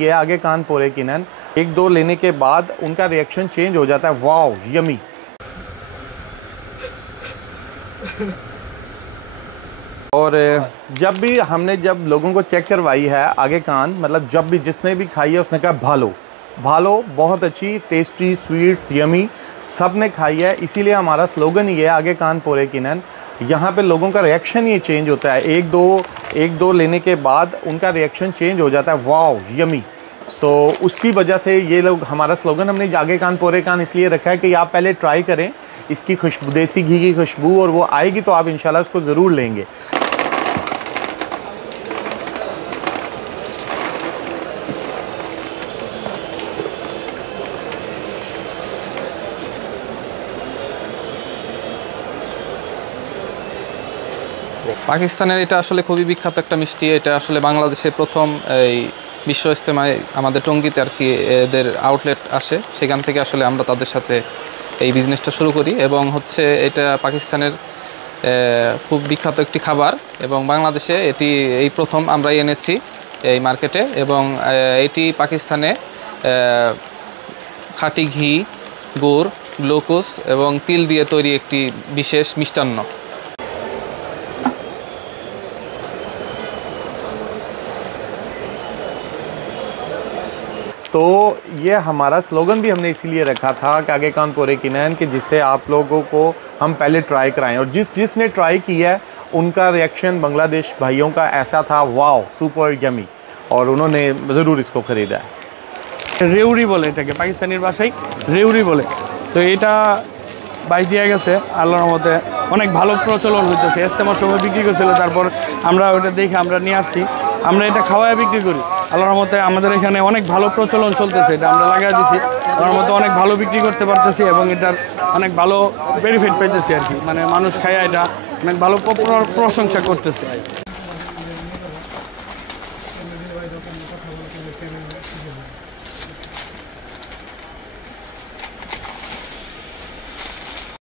ये आगे कान पोरे किनन, एक दो लेने के बाद उनका रिएक्शन चेंज हो जाता है, वाओ यमी। और जब लोगों को चेक करवाई है आगे कान, मतलब जब भी जिसने भी खाई है उसने कहा भालो भालो, बहुत अच्छी, टेस्टी, स्वीट्स, यमी, सब ने खाई है। इसीलिए हमारा स्लोगन ये है आगे कान पोरे किनन। यहाँ पे लोगों का रिएक्शन ये चेंज होता है, एक दो लेने के बाद उनका रिएक्शन चेंज हो जाता है, वाओ यमी। सो उसकी वजह से ये लोग, हमारा स्लोगन हमने आगे कान पोरे कान इसलिए रखा है कि आप पहले ट्राई करें इसकी खुशबू, देसी घी की खुशबू, और वो आएगी तो आप इंशाल्लाह उसको ज़रूर लेंगे। পাকিস্তানের এটা আসলে খুবই বিখ্যাত একটা মিষ্টি। এটা আসলে বাংলাদেশে প্রথম এই বিশ্ব ইজতেমায় আমাদের টঙ্গীতে আর কি এদের আউটলেট আসে, সেখান থেকে আসলে আমরা তাদের সাথে এই বিজনেসটা শুরু করি। এবং হচ্ছে এটা পাকিস্তানের খুব বিখ্যাত একটি খাবার, এবং বাংলাদেশে এটি এই প্রথম আমরা এনেছি এই মার্কেটে। এবং এটি পাকিস্তানে খাঁটি ঘি, গুড়, গ্লুকোজ এবং তিল দিয়ে তৈরি একটি বিশেষ মিষ্টান্ন। तो ये हमारा स्लोगन भी हमने इसीलिए रखा था कि आगे कान पोरे किनन, कि जिससे आप लोगों को हम पहले ट्राई कराएं, और जिसने ट्राई किया है उनका रिएक्शन बांग्लादेश भाइयों का ऐसा था, वाओ सुपर यमी, और उन्होंने ज़रूर इसको ख़रीदा है। रेउरी बोले এটাকে পাকিস্তানের ভাষায় রেউরি বলে। তো এটা বাই দিয়ে গেছে আল্লাহর রহমতে, অনেক ভালো প্রচলন হইতেছে। ইজতেমার সময় বিক্রি করছিল, তারপর আমরা ওটা দেখে আমরা নিয়ে আসছি, আমরা এটা খাওয়ায় বিক্রি করি। আল্লাহর রহমতে আমাদের এখানে অনেক ভালো প্রচলন চলতেছে, এটা আমরা লাগাই দিছি, আল্লাহর রহমতে অনেক ভালো বিক্রি করতে পারতেছি এবং এটার অনেক ভালো বেনিফিট পাইতেছি আর কি। মানে মানুষ খায় এটা অনেক ভালো প্রশংসা করতেছে।